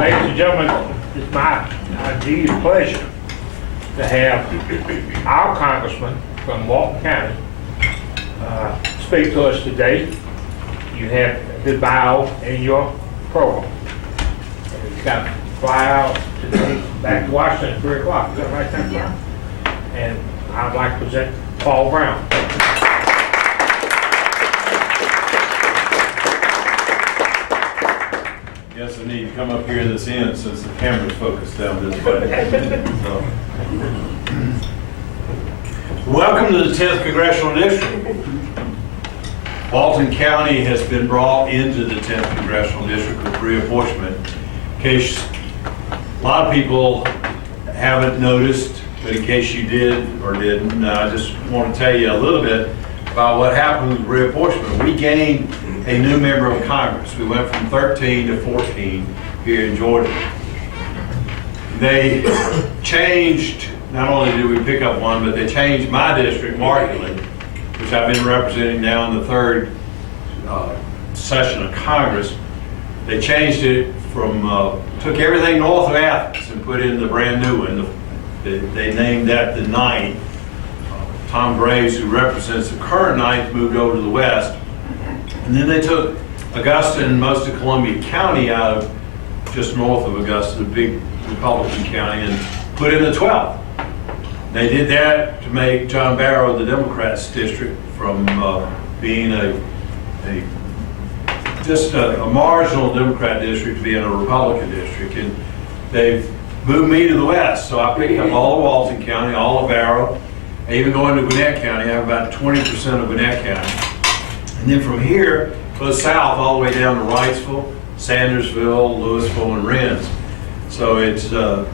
Ladies and gentlemen, it's my deep pleasure to have our congressman from Walton County speak to us today. You have his bio in your program. And he's got to fly out today back to Washington at 3 o'clock. Is that right there? Yeah. And I'd like to present Paul Broun. Guess I need to come up here this end since the camera's focused down this way. So. Welcome to the 10th Congressional District. Walton County has been brought into the 10th Congressional District with reapportionment. In case a lot of people haven't noticed, but in case you did or didn't, I just want to tell you a little bit about what happened with reapportionment. We gained a new member of Congress. We went from 13 to 14 here in Georgia. They changed, not only did we pick up one, but they changed my district markedly, which I've been representing now in the third session of Congress. They changed it from, took everything north of Athens and put in the brand new one. They named that the 9th. Tom Graves, who represents the current 9th, moved over to the west. And then they took Augusta and most of Columbia County out of just north of Augusta, the big Republican county, and put in the 12th. They did that to make John Barrow the Democrats' district from being just a marginal Democrat district to being a Republican district. And they've moved me to the west, so I picked up all of Walton County, all of Barrow, and even going to Gwinnett County. I have about 20% of Gwinnett County. And then from here, goes south all the way down to Wrightsville, Sandersville, Louisville, and Rennes. So it's,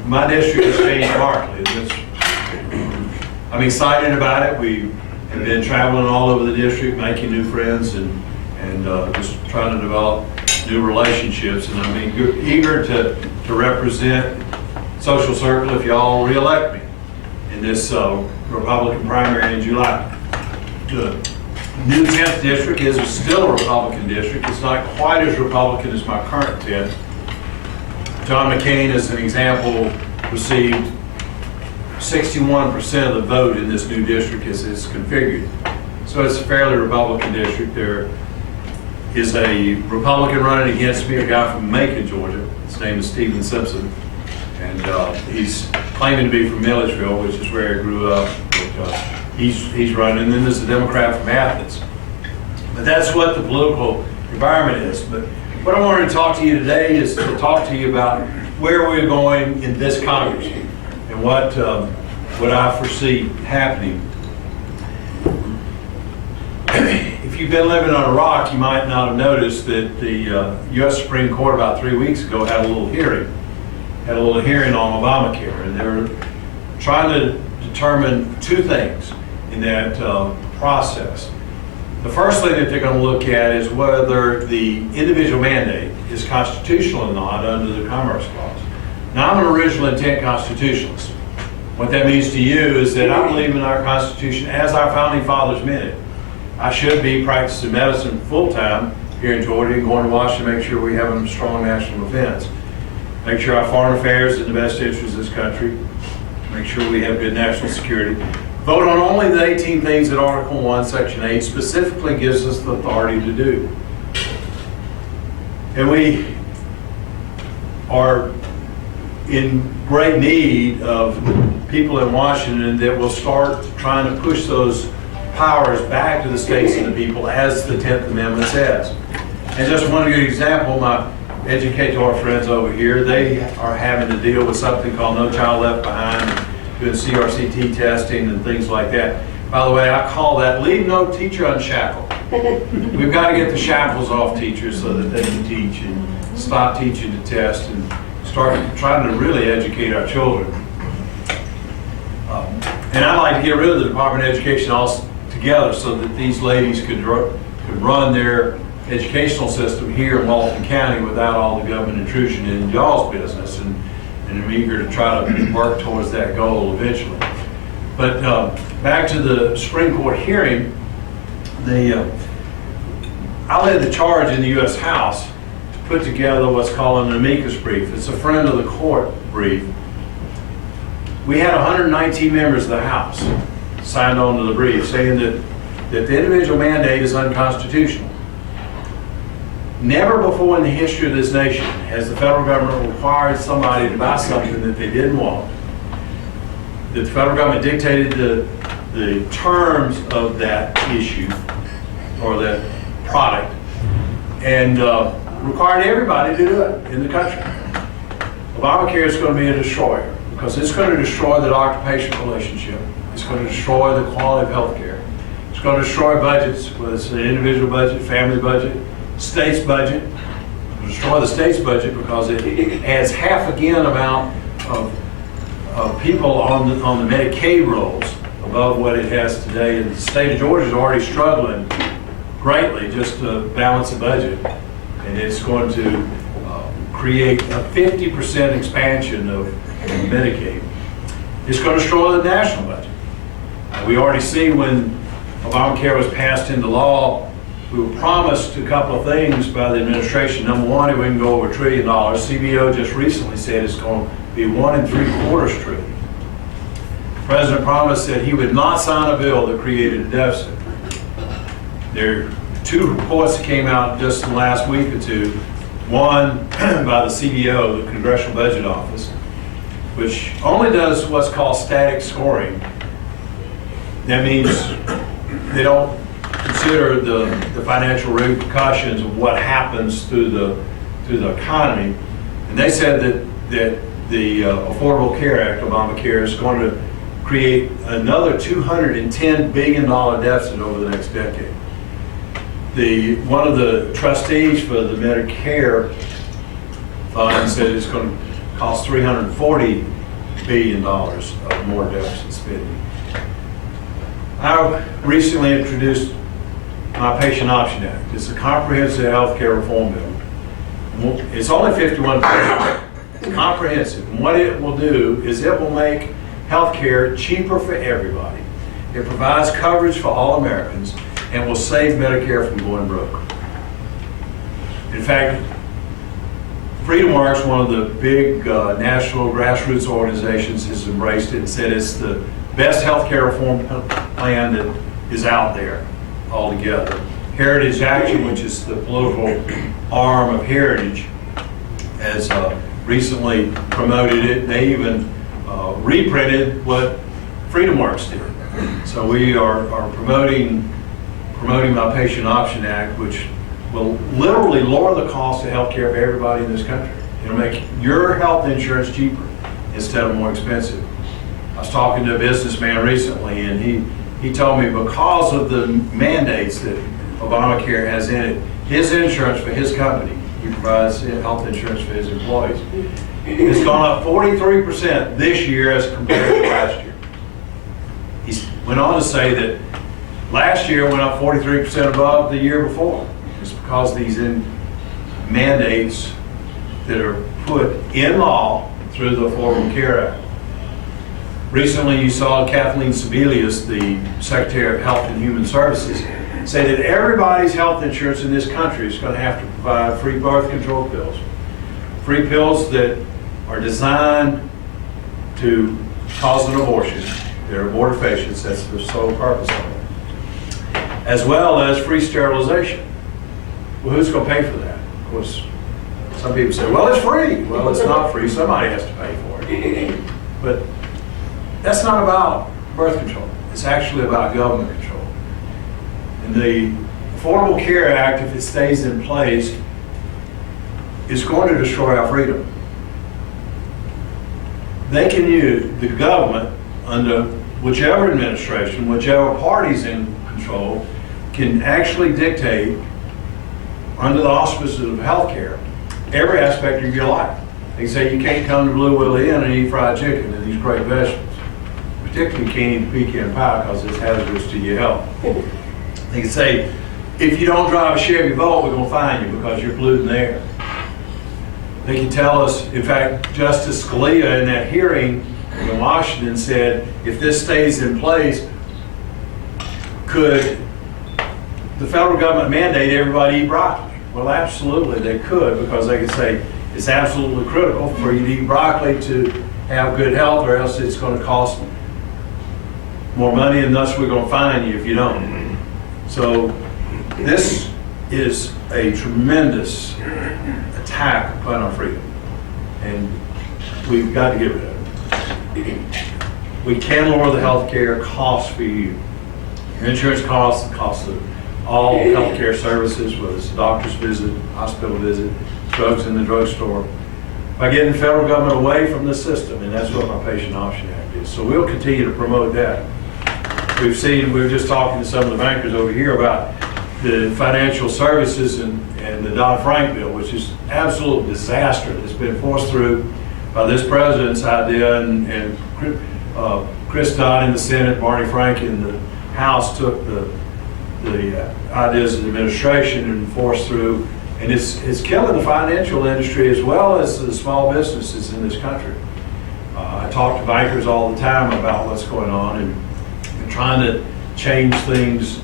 my district has changed markedly. I'm excited about it. We have been traveling all over the district, making new friends, and just trying to develop new relationships. And I'm eager to represent Social Circle if y'all re-elect me in this Republican primary in July. The new 10th district is still a Republican district. It's not quite as Republican as my current 10th. John McCain, as an example, received 61% of the vote in this new district as it's configured. So it's a fairly Republican district. There is a Republican running against me, a guy from Macon, Georgia. His name is Stephen Simpson. And he's claiming to be from Milledgeville, which is where he grew up. But, he's running. And then there's a Democrat from Athens. But that's what the political environment is. But what I wanted to talk to you today is to talk to you about where we're going in this Congress and what I foresee happening. If you've been living on a rock, you might not have noticed that the U.S. Supreme Court about 3 weeks ago had a little hearing on Obamacare, and they were trying to determine two things in that process. The first thing that they're going to look at is whether the individual mandate is constitutional or not under the Commerce Clause. Now, I'm an original intent constitutionalist. What that means to you is that I believe in our Constitution as our founding fathers meant it. I should be practicing medicine full-time here in Georgia and going to Washington to make sure we have a strong national defense. Make sure our foreign affairs is in the best interest of this country. Make sure we have good national security. Vote on only the 18 things that Article 1, Section 8 specifically gives us the authority to do. And we are in great need of people in Washington that will start trying to push those powers back to the states and the people, as the 10th Amendment says. And just one good example, my educator friends over here, they are having to deal with something called No Child Left Behind, doing CRCT testing and things like that. By the way, I call that leave no teacher unshackled. We've got to get the shackles off teachers so that they can teach and stop teaching to test and start trying to really educate our children. And I'd like to get rid of the Department of Education altogether so that these ladies could run their educational system here in Walton County without all the government intrusion in y'all's business. And I'm eager to try to work towards that goal eventually. But back to the Supreme Court hearing, I led the charge in the U.S. House to put together what's called an amicus brief. It's a friend of the court brief. We had 119 members of the House signed on to the brief saying that the individual mandate is unconstitutional. Never before in the history of this nation has the federal government required somebody to buy something that they didn't want. That the federal government dictated the terms of that issue or that product and required everybody to do it in the country. Obamacare is going to be a destroyer because it's going to destroy the doctor-patient relationship. It's going to destroy the quality of health care. It's going to destroy budgets, whether it's an individual budget, family budget, state's budget. It'll destroy the state's budget because it adds half again amount of people on the Medicaid rolls above what it has today. And the state of Georgia is already struggling greatly just to balance the budget. And it's going to create a 50% expansion of Medicaid. It's going to destroy the national budget. We already see when Obamacare was passed into law, we were promised a couple of things by the administration. Number one, it wouldn't go over $1 trillion. CBO just recently said it's going to be $1 3/4 trillion. The president promised that he would not sign a bill that created a deficit. There are two reports that came out just in the last week or two. One by the CBO, the Congressional Budget Office, which only does what's called static scoring. That means they don't consider the financial repercussions of what happens through the economy. And they said that the Affordable Care Act, Obamacare, is going to create another $210 billion deficit over the next decade. One of the trustees for the Medicare fund said it's going to cost $340 billion of more deficit spending. I recently introduced my Patient Option Act. It's a comprehensive health care reform bill. It's only 51 pages. It's comprehensive. And what it will do is it will make health care cheaper for everybody. It provides coverage for all Americans and will save Medicare from going broke. In fact, FreedomWorks, one of the big national grassroots organizations, has embraced it and said it's the best health care reform plan that is out there altogether. Heritage Action, which is the political arm of Heritage, has recently promoted it. They even reprinted what FreedomWorks did. So we are promoting my Patient Option Act, which will literally lower the cost of health care for everybody in this country. It'll make your health insurance cheaper instead of more expensive. I was talking to a businessman recently, and he told me because of the mandates that Obamacare has in it, his insurance for his company, he provides health insurance for his employees, it's gone up 43% this year as compared to last year. He went on to say that last year went up 43% above the year before. It's because of these mandates that are put in law through the Affordable Care Act. Recently, you saw Kathleen Sebelius, the Secretary of Health and Human Services, say that everybody's health insurance in this country is going to have to provide free birth control pills. Free pills that are designed to cause an abortion. They're abortifacients, that's the sole purpose of it. As well as free sterilization. Well, who's going to pay for that? Of course, some people say, well, it's free. Well, it's not free. Somebody has to pay for it. But that's not about birth control. It's actually about government control. And the Affordable Care Act, if it stays in place, is going to destroy our freedom. They can use the government under whichever administration, whichever party's in control, can actually dictate under the auspices of health care every aspect of your life. They say you can't come to Blue Willow Inn and eat fried chicken and these great vegetables. Particularly you can't eat pecan pie because it's hazardous to your health. They can say, if you don't drive a Chevy Volt, we're going to fine you because you're polluting the air. They can tell us, in fact, Justice Scalia in that hearing in Washington said, if this stays in place, could the federal government mandate everybody eat broccoli? Well, absolutely, they could, because they could say, it's absolutely critical for you to eat broccoli to have good health, or else it's gonna cost more money, and thus we're gonna fine you if you don't. So this is a tremendous attack upon our freedom, and we've got to get rid of it. We can lower the healthcare costs for you. Your insurance costs, the cost of all healthcare services, whether it's a doctor's visit, hospital visit, drugs in the drugstore, by getting the federal government away from the system, and that's what my Patient Option Act is. So we'll continue to promote that. We were just talking to some of the bankers over here about the financial services and the Dodd-Frank bill, which is absolute disaster that's been forced through by this president's idea, and Chris Dodd in the Senate, Barney Frank in the House took the ideas of the administration and forced through, and it's killing the financial industry as well as the small businesses in this country. I talk to bankers all the time about what's going on, and trying to change things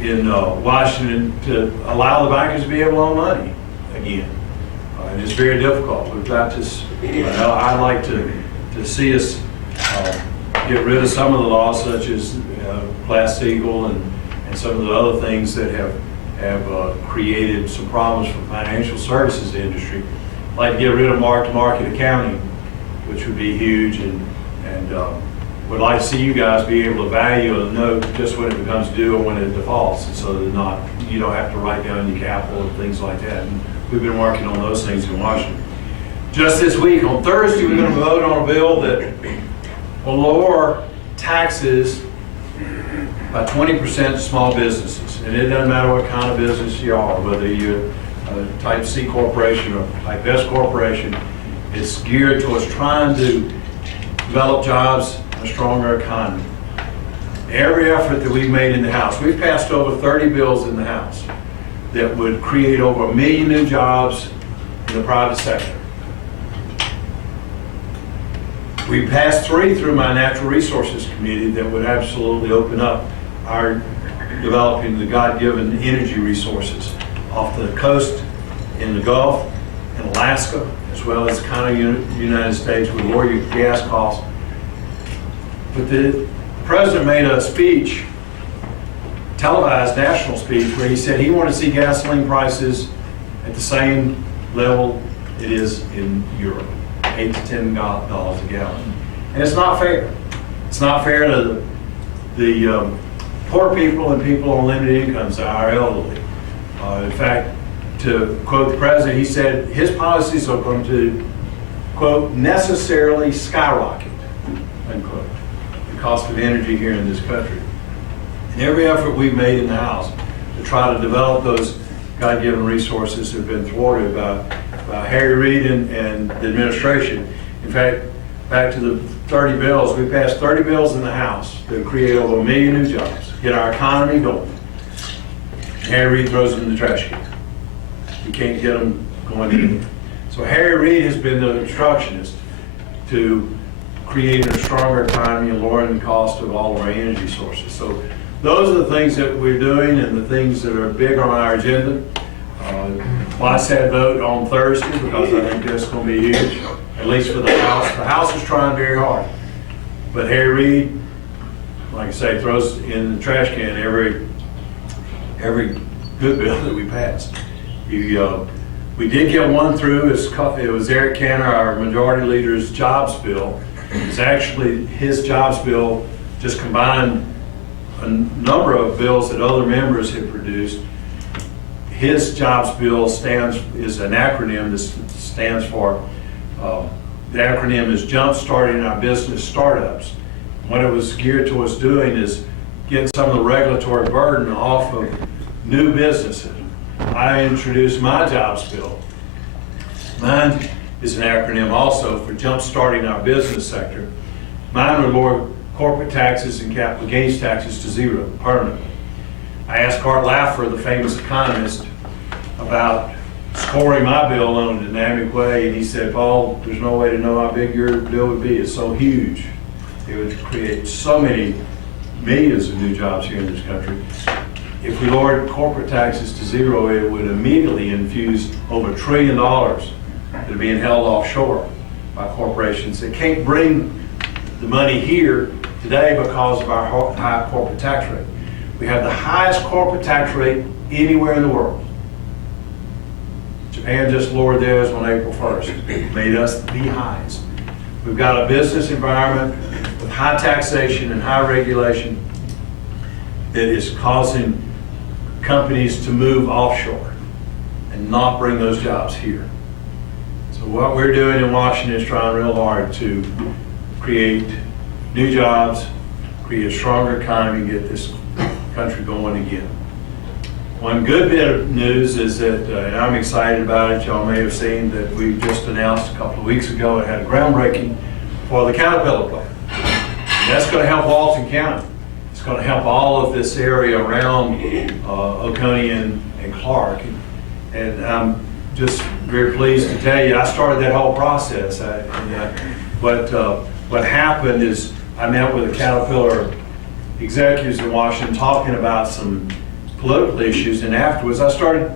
in Washington to allow the bankers to be able to loan money again. And it's very difficult. We've got this, I'd like to see us get rid of some of the laws, such as Glass-Steagall and some of the other things that have created some problems for the financial services industry. I'd like to get rid of mark-to-market accounting, which would be huge, and would like to see you guys be able to value a note just when it becomes due or when it defaults, and so that you don't have to write down your capital and things like that. And we've been working on those things in Washington. Just this week, on Thursday, we're going to vote on a bill that will lower taxes by 20% to small businesses. And it doesn't matter what kind of business you are, whether you're a type C corporation or type S corporation. It's geared towards trying to develop jobs, a stronger economy. Every effort that we've made in the House, we've passed over 30 bills in the House that would create over 1 million new jobs in the private sector. We passed 3 through my Natural Resources Committee that would absolutely open up our developing the God-given energy resources off the coast, in the Gulf, in Alaska, as well as the continental United States, would lower your gas costs. But the president made a speech, televised national speech, where he said he wanted to see gasoline prices at the same level it is in Europe, $8 to $10 a gallon. And it's not fair. It's not fair to the poor people and people on limited incomes, our elderly. In fact, to quote the president, he said his policies are going to, quote, necessarily skyrocket, unquote, the cost of energy here in this country. And every effort we've made in the House to try to develop those God-given resources have been thwarted by Harry Reid and the administration. In fact, back to the 30 bills, we passed 30 bills in the House that create over 1 million new jobs, get our economy going. Harry Reid throws them in the trash can. You can't get them going in. So Harry Reid has been the obstructionist to creating a stronger economy and lowering the cost of all of our energy sources. So those are the things that we're doing and the things that are big on our agenda. I said vote on Thursday because I think that's going to be huge, at least for the House. The House is trying very hard. But Harry Reid, like I say, throws in the trash can every good bill that we passed. We did get one through. It was Eric Cantor, our majority leader's jobs bill. It's actually his jobs bill just combined a number of bills that other members have produced. His jobs bill is an acronym that stands for, the acronym is Jump Starting Our Business Startups. What it was geared towards doing is getting some of the regulatory burden off of new businesses. I introduced my jobs bill. Mine is an acronym also for Jump Starting Our Business Sector. Mine would lower corporate taxes and capital gains taxes to zero permanently. I asked Art Laffer, the famous economist, about scoring my bill in a dynamic way, and he said, Paul, there's no way to know how big your bill would be. It's so huge. It would create so many millions of new jobs here in this country. if we lowered corporate taxes to zero, it would immediately infuse over $1 trillion that are being held offshore by corporations that can't bring the money here today because of our high corporate tax rate. We have the highest corporate tax rate anywhere in the world. Japan just lowered theirs on April 1st, made us the highest. We've got a business environment with high taxation and high regulation that is causing companies to move offshore and not bring those jobs here. So what we're doing in Washington is trying real hard to create new jobs, create a stronger economy, and get this country going again. One good bit of news is that, and I'm excited about it, y'all may have seen that we just announced a couple of weeks ago, it had a groundbreaking for the Caterpillar plant. And that's going to help Walton County. It's going to help all of this area around Oconee and Clark. And I'm just very pleased to tell you, I started that whole process. What happened is I met with the Caterpillar executives in Washington talking about some political issues, and afterwards I started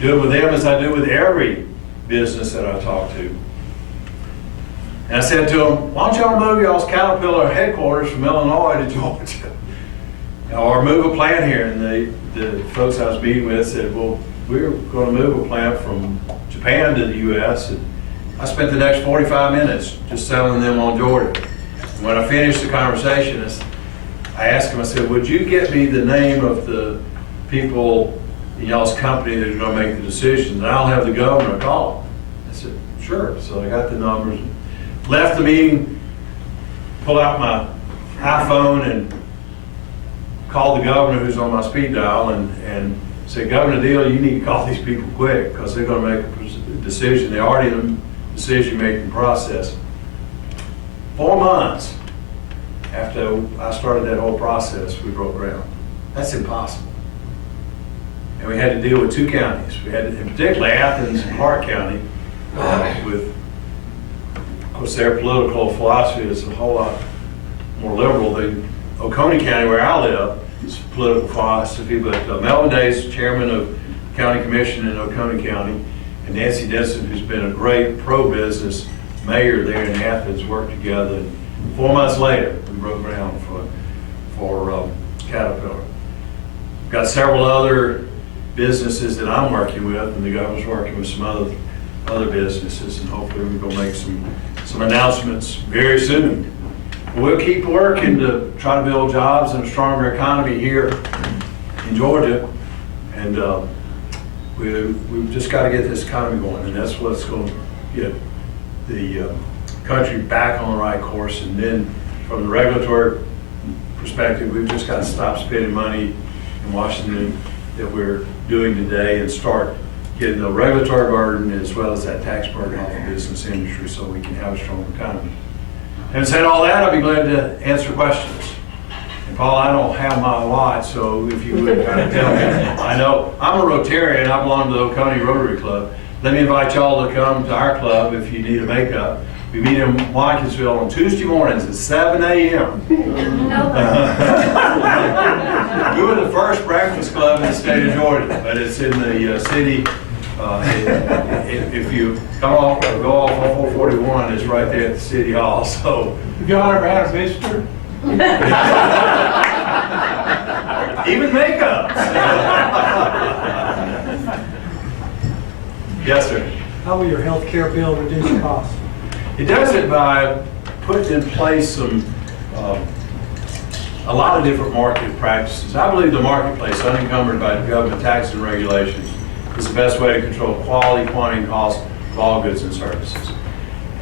doing with them as I do with every business that I talk to. And I said to them, why don't y'all move y'all's Caterpillar headquarters from Illinois to Georgia? Or move a plant here. And the folks I was meeting with said, well, we're going to move a plant from Japan to the U.S. And I spent the next 45 minutes just selling them on Georgia. And when I finished the conversation, I asked him, I said, would you get me the name of the people in y'all's company that are going to make the decision? And I'll have the governor call them. I said, sure. So I got the numbers. Left the meeting, pulled out my iPhone and called the governor who's on my speed dial and said, Governor Deal, you need to call these people quick because they're going to make a decision. They're already in the decision-making process. 4 months after I started that whole process, we broke ground. That's impossible. And we had to deal with 2 counties. We had, in particular, Athens and Clark County, with, of course, their political philosophy is a whole lot more liberal than Oconee County, where I live. It's political philosophy, but Melvin Days, chairman of the county commission in Oconee County, and Nancy Denson, who's been a great pro-business mayor there in Athens, worked together. And 4 months later, we broke ground for Caterpillar. Got several other businesses that I'm working with, and the governor's working with some other businesses, and hopefully we're going to make some announcements very soon. We'll keep working to try to build jobs and a stronger economy here in Georgia, and we've just got to get this economy going, and that's what's going to get the country back on the right course. And then from the regulatory perspective, we've just got to stop spending money in Washington that we're doing today and start getting the regulatory burden as well as that tax burden off the business industry so we can have a strong economy. And said all that, I'd be glad to answer questions. And Paul, I don't have my lot, so if you would kind of tell me. I know, I'm a Rotarian, I belong to the Oconee Rotary Club. Let me invite y'all to come to our club if you need a makeup. We meet in Watkinsville on Tuesday mornings at 7 a.m. We were the first breakfast club in the state of Georgia, but it's in the city. If you come off or go off on 441, it's right there at the city hall. So, Have y'all ever had a visitor? even makeup. Yes, sir. How will your health care bill reduce costs? It does it by putting in place some, a lot of different market practices. I believe the marketplace, unencumbered by government taxes and regulations, is the best way to control quality, quantity, and cost of all goods and services.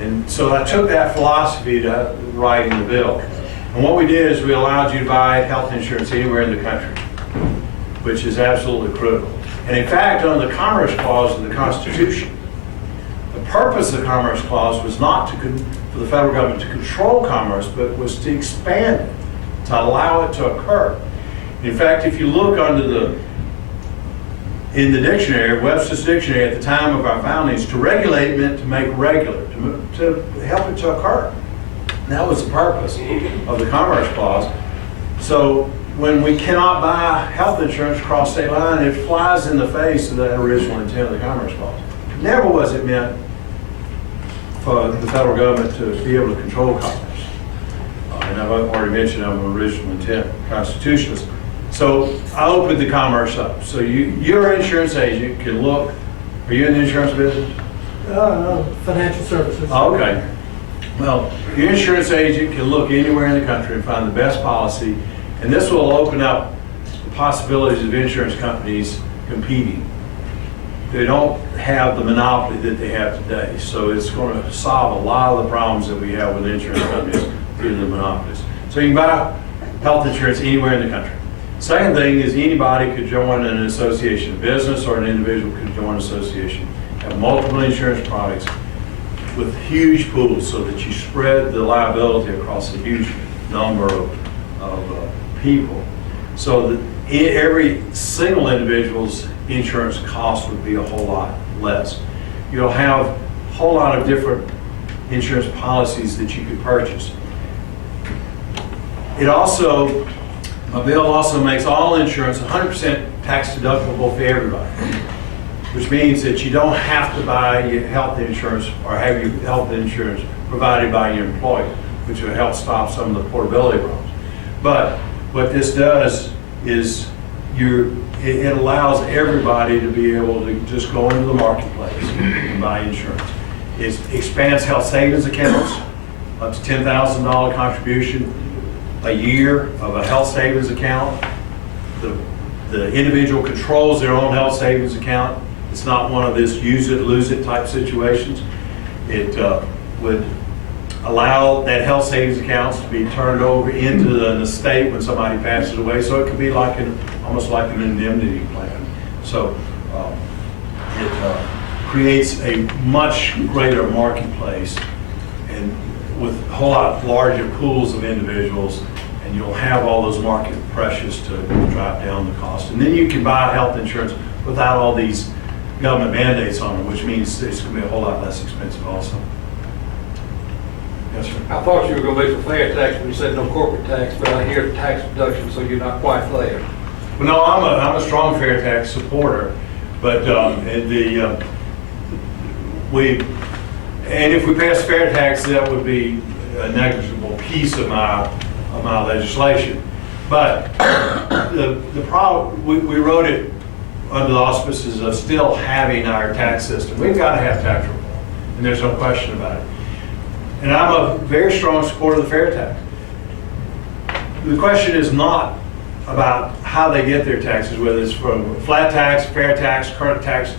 And so I took that philosophy to writing the bill. And what we did is we allowed you to buy health insurance anywhere in the country, which is absolutely critical. And in fact, under the Commerce Clause of the Constitution, the purpose of the Commerce Clause was not for the federal government to control commerce, but was to expand it, to allow it to occur. In fact, if you look in the dictionary, Webster's dictionary at the time of our foundings, to regulate meant to make regular, to help it to occur. And that was the purpose of the Commerce Clause. So when we cannot buy health insurance across state line, it flies in the face of that original intent of the Commerce Clause. Never was it meant for the federal government to be able to control commerce. And I've already mentioned I'm an original intent constitutionalist. So I opened the commerce up. So your insurance agent can look, are you in the insurance business? Financial services. Okay. Well, your insurance agent can look anywhere in the country and find the best policy, and this will open up the possibilities of insurance companies competing. They don't have the monopoly that they have today, so it's going to solve a lot of the problems that we have with insurance companies due to the monopolies. So you can buy health insurance anywhere in the country. Second thing is anybody could join an association, a business or an individual could join an association, have multiple insurance products with huge pools so that you spread the liability across a huge number of people. So that every single individual's insurance cost would be a whole lot less. You'll have a whole lot of different insurance policies that you could purchase. It also, a bill also makes all insurance 100% tax deductible for everybody, which means that you don't have to buy your health insurance or have your health insurance provided by your employer, which will help stop some of the portability problems. But what this does is it allows everybody to be able to just go into the marketplace and buy insurance. It expands health savings accounts, up to $10,000 contribution a year of a health savings account. The individual controls their own health savings account. It's not one of this use it, lose it type situations. It would allow that health savings accounts to be turned over into an estate when somebody passes away. So it could be like almost like an indemnity plan. So it creates a much greater marketplace and with a whole lot larger pools of individuals, and you'll have all those market pressures to drive down the cost. And then you can buy health insurance without all these government mandates on it, which means it's going to be a whole lot less expensive also. Yes, sir. I thought you were going to be for fair tax when you said no corporate tax, but I hear tax reduction, so you're not quite fair. Well, no, I'm a strong fair tax supporter, but if we pass fair tax, that would be a negligible piece of my legislation. But the problem, we wrote it under the auspices of still having our tax system. We've got to have tax reform, and there's no question about it. And I'm a very strong supporter of the fair tax. The question is not about how they get their taxes, whether it's from flat tax, fair tax, current tax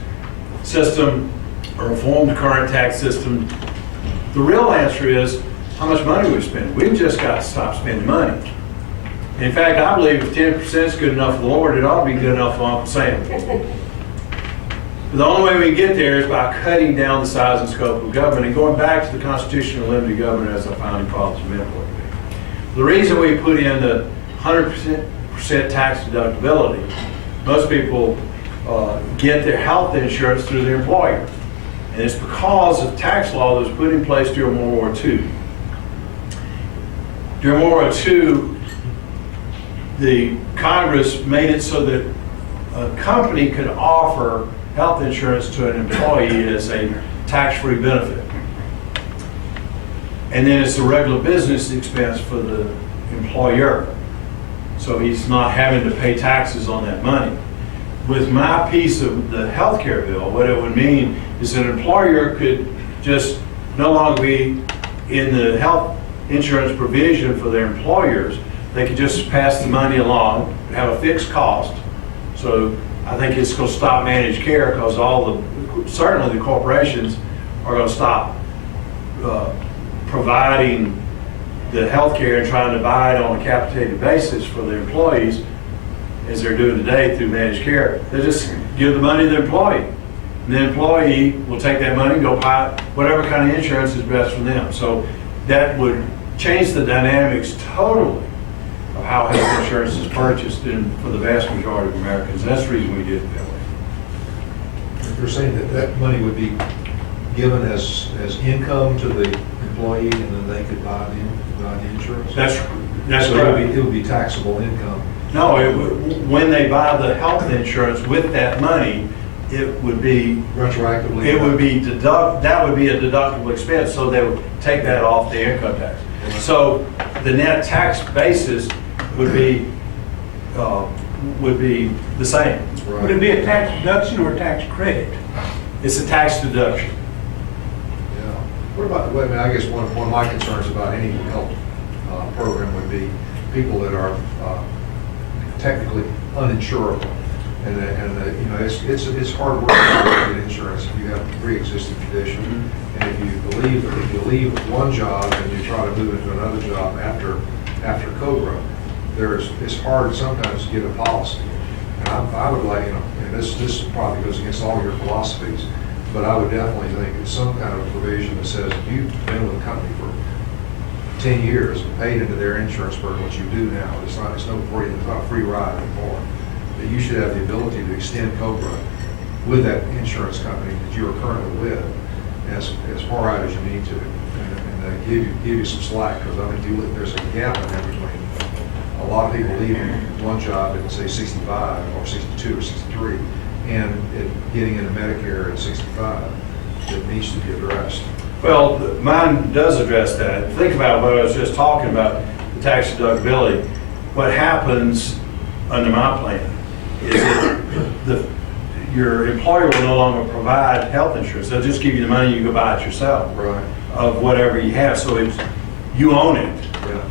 system, or reformed current tax system. The real answer is how much money we spend. We've just got to stop spending money. In fact, I believe if 10% is good enough for the Lord, it ought to be good enough for Uncle Sam. But the only way we can get there is by cutting down the size and scope of government and going back to the Constitution of limited government as the founding fathers meant for it to be. The reason we put in the 100% tax deductibility, most people get their health insurance through their employer. And it's because of tax law that was put in place during World War II. During World War II, the Congress made it so that a company could offer health insurance to an employee as a tax-free benefit. And then it's a regular business expense for the employer. So he's not having to pay taxes on that money. With my piece of the health care bill, what it would mean is an employer could just no longer be in the health insurance provision for their employers. They could just pass the money along, have a fixed cost. So I think it's going to stop managed care because certainly the corporations are going to stop providing the health care and trying to buy it on a capitated basis for their employees as they're doing today through managed care. They just give the money to the employee. And the employee will take that money and go buy whatever kind of insurance is best for them. So that would change the dynamics totally of how health insurance is purchased for the vast majority of Americans. That's the reason we did it that way. You're saying that that money would be given as income to the employee and then they could buy the insurance? That's So correct. it would be taxable income. No, when they buy the health insurance with that money, it would be, Retroactively? it would be that would be a deductible expense, so they would take that off the income tax. So the net tax basis would be the same. Right. Would it be a tax deduction or a tax credit? It's a tax deduction. Yeah. What about, well, I mean, I guess one of my concerns about any health program would be people that are technically uninsurable. And, you know, it's hard work to get insurance if you have a pre-existing condition. And if you leave one job and you try to move into another job after COBRA, it's hard sometimes to get a policy. And I would like, you know, and this probably goes against all your philosophies, but I would definitely think it's some kind of provision that says if you've been with a company for 10 years and paid into their insurance program, what you do now, it's not a free ride anymore. That you should have the ability to extend COBRA with that insurance company that you are currently with as far out as you need to, and give you some slack, because I think there's a gap in there between a lot of people leaving one job at say 65 or 62 or 63 and getting into Medicare at 65 that needs to be addressed. Well, mine does address that. Think about what I was just talking about, the tax deductibility. What happens under my plan is that your employer will no longer provide health insurance. They'll just give you the money, you go buy it yourself. Right. Of whatever you have, so you own it. Yeah.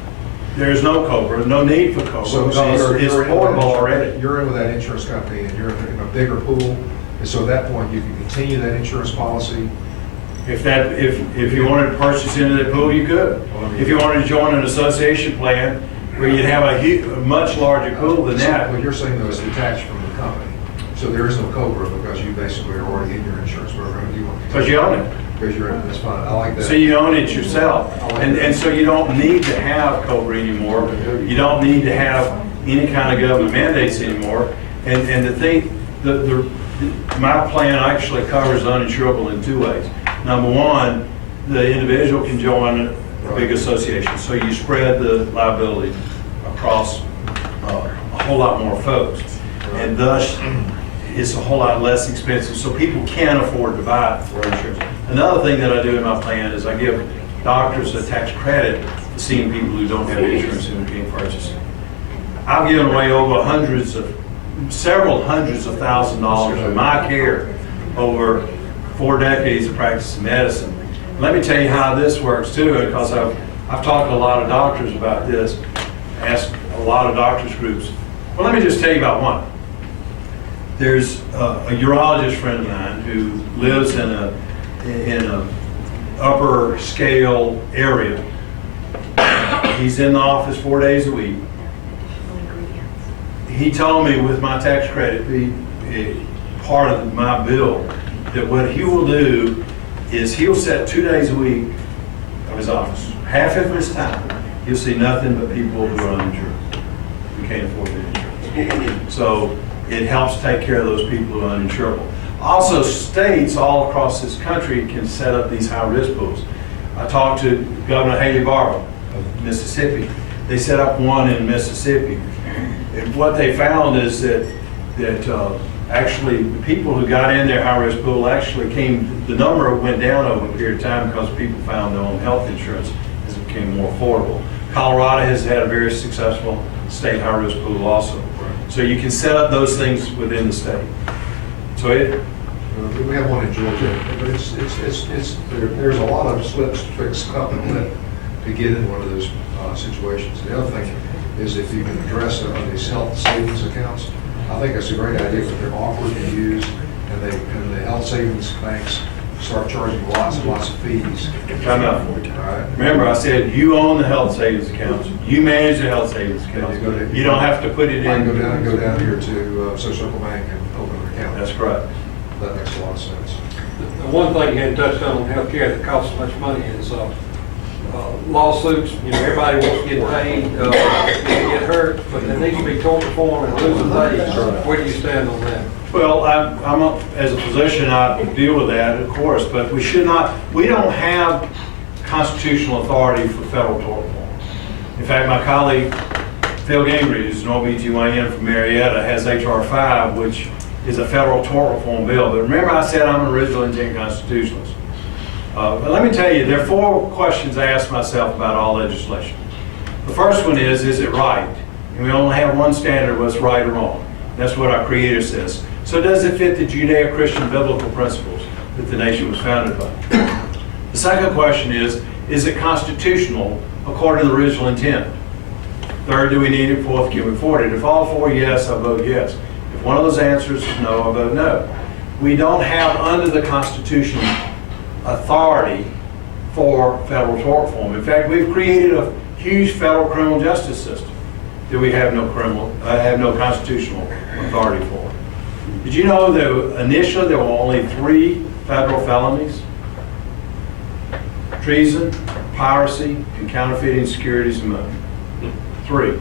There's no COBRA, no need for COBRA. So It's portable already. You're in with that insurance company and you're in a bigger pool, and so at that point you can continue that insurance policy. If you wanted to purchase into the pool, you could. If you wanted to join an association plan where you'd have a much larger pool than that. What you're saying though is detached from the company, so there is no COBRA because you basically are already in your insurance program. Because you own it. Because you're in, that's fine, I like that. So you own it yourself. And so you don't need to have COBRA anymore. You don't need to have any kind of government mandates anymore. And the thing, my plan actually covers uninsurable in two ways. Number one, the individual can join a big association, so you spread the liability across a whole lot more folks. And thus, it's a whole lot less expensive, so people can afford to buy insurance. Another thing that I do in my plan is I give doctors a tax credit for seeing people who don't have insurance and can't purchase it. I've given away several hundreds of thousands of dollars of my care over 4 decades of practicing medicine. Let me tell you how this works too, because I've talked to a lot of doctors about this, asked a lot of doctors groups. Well, let me just tell you about one. There's a urologist friend of mine who lives in a upper scale area. He's in the office 4 days a week. He told me with my tax credit, part of my bill, that what he will do is he'll set 2 days a week of his office. Half of his time, he'll see nothing but people who are uninsured, who can't afford the insurance. So it helps take care of those people who are uninsurable. Also, states all across this country can set up these high-risk pools. I talked to Governor Haley Barbour of Mississippi. They set up one in Mississippi. And what they found is that actually the people who got in their high-risk pool actually the number went down over a period of time because people found their own health insurance as it became more affordable. Colorado has had a very successful state high-risk pool also. So you can set up those things within the state. So we have one in Georgia, but there's a lot of slips, tricks, cup and lip to get in one of those situations. The other thing is if you can address it on these health savings accounts, I think that's a great idea, but they're awkward to use, and the health savings banks start charging lots and lots of fees. Time out. All right. Remember, I said you own the health savings accounts. You manage the health savings accounts. You don't have to put it I can in. go down here to Social Bank and open an account. That's correct. That makes a lot of sense. The one thing you hadn't touched on healthcare that costs so much money is lawsuits. You know, everybody wants to get paid, get hurt, but it needs to be tort reform and losing days. Where do you stand on that? Well, as a physician, I deal with that, of course, but we don't have constitutional authority for federal tort reform. In fact, my colleague Phil Gingrich, who's an OBGYN from Marietta, has HR 5, which is a federal tort reform bill. But remember I said I'm an original intent constitutionalist. But let me tell you, there are 4 questions I ask myself about all legislation. The first one is it right? And we only have one standard of what's right or wrong. That's what our Creator says. So does it fit the Judeo-Christian biblical principles that the nation was founded by? The second question is it constitutional according to the original intent? Third, do we need it? Fourth, can we afford it? If all 4 yes, I vote yes. If one of those answers is no, I vote no. We don't have under the Constitution authority for federal tort reform. In fact, we've created a huge federal criminal justice system that we have no constitutional authority for. Did you know that initially there were only 3 federal felonies? Treason, piracy, and counterfeiting securities and money. 3.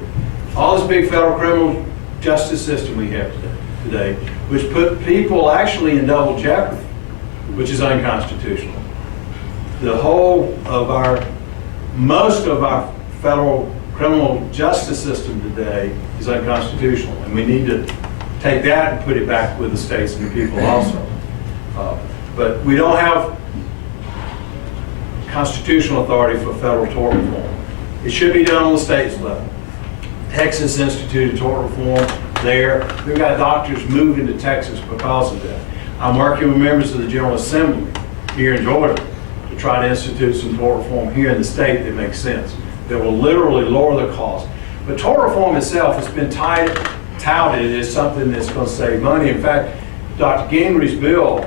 All this big federal criminal justice system we have today, which put people actually in double jeopardy, which is unconstitutional. Most of our federal criminal justice system today is unconstitutional, and we need to take that and put it back with the states and the people also. But we don't have constitutional authority for federal tort reform. It should be done on the state's level. Texas instituted tort reform there. We've got doctors moving to Texas because of that. I'm working with members of the General Assembly here in Georgia to try to institute some tort reform here in the state that makes sense, that will literally lower the cost. But tort reform itself has been touted as something that's going to save money. In fact, Dr. Gingrich's bill,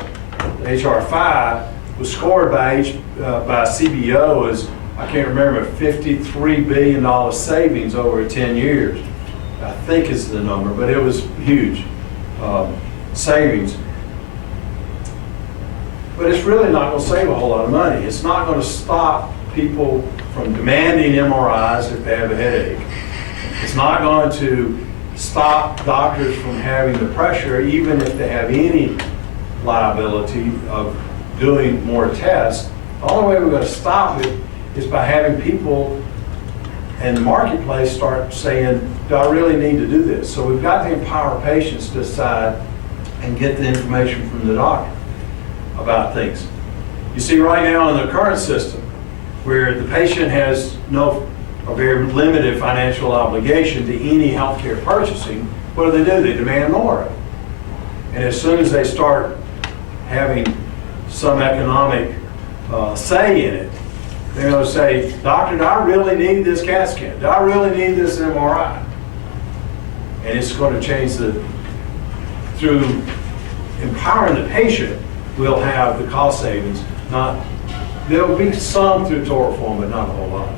HR 5, was scored by CBO as, I can't remember, $53 billion savings over 10 years. I think is the number, but it was huge savings. But it's really not going to save a whole lot of money. It's not going to stop people from demanding MRIs if they have a headache. It's not going to stop doctors from having the pressure, even if they have any liability of doing more tests. The only way we're going to stop it is by having people in the marketplace start saying, do I really need to do this? So we've got to empower patients to decide and get the information from the doctor about things. You see, right now in the current system, where the patient has a very limited financial obligation to any healthcare purchasing, what do? They demand more. And as soon as they start having some economic say in it, they're going to say, doctor, do I really need this CAT scan? Do I really need this MRI? And it's going to change through empowering the patient, we'll have the cost savings. There will be some through tort reform, but not a whole lot.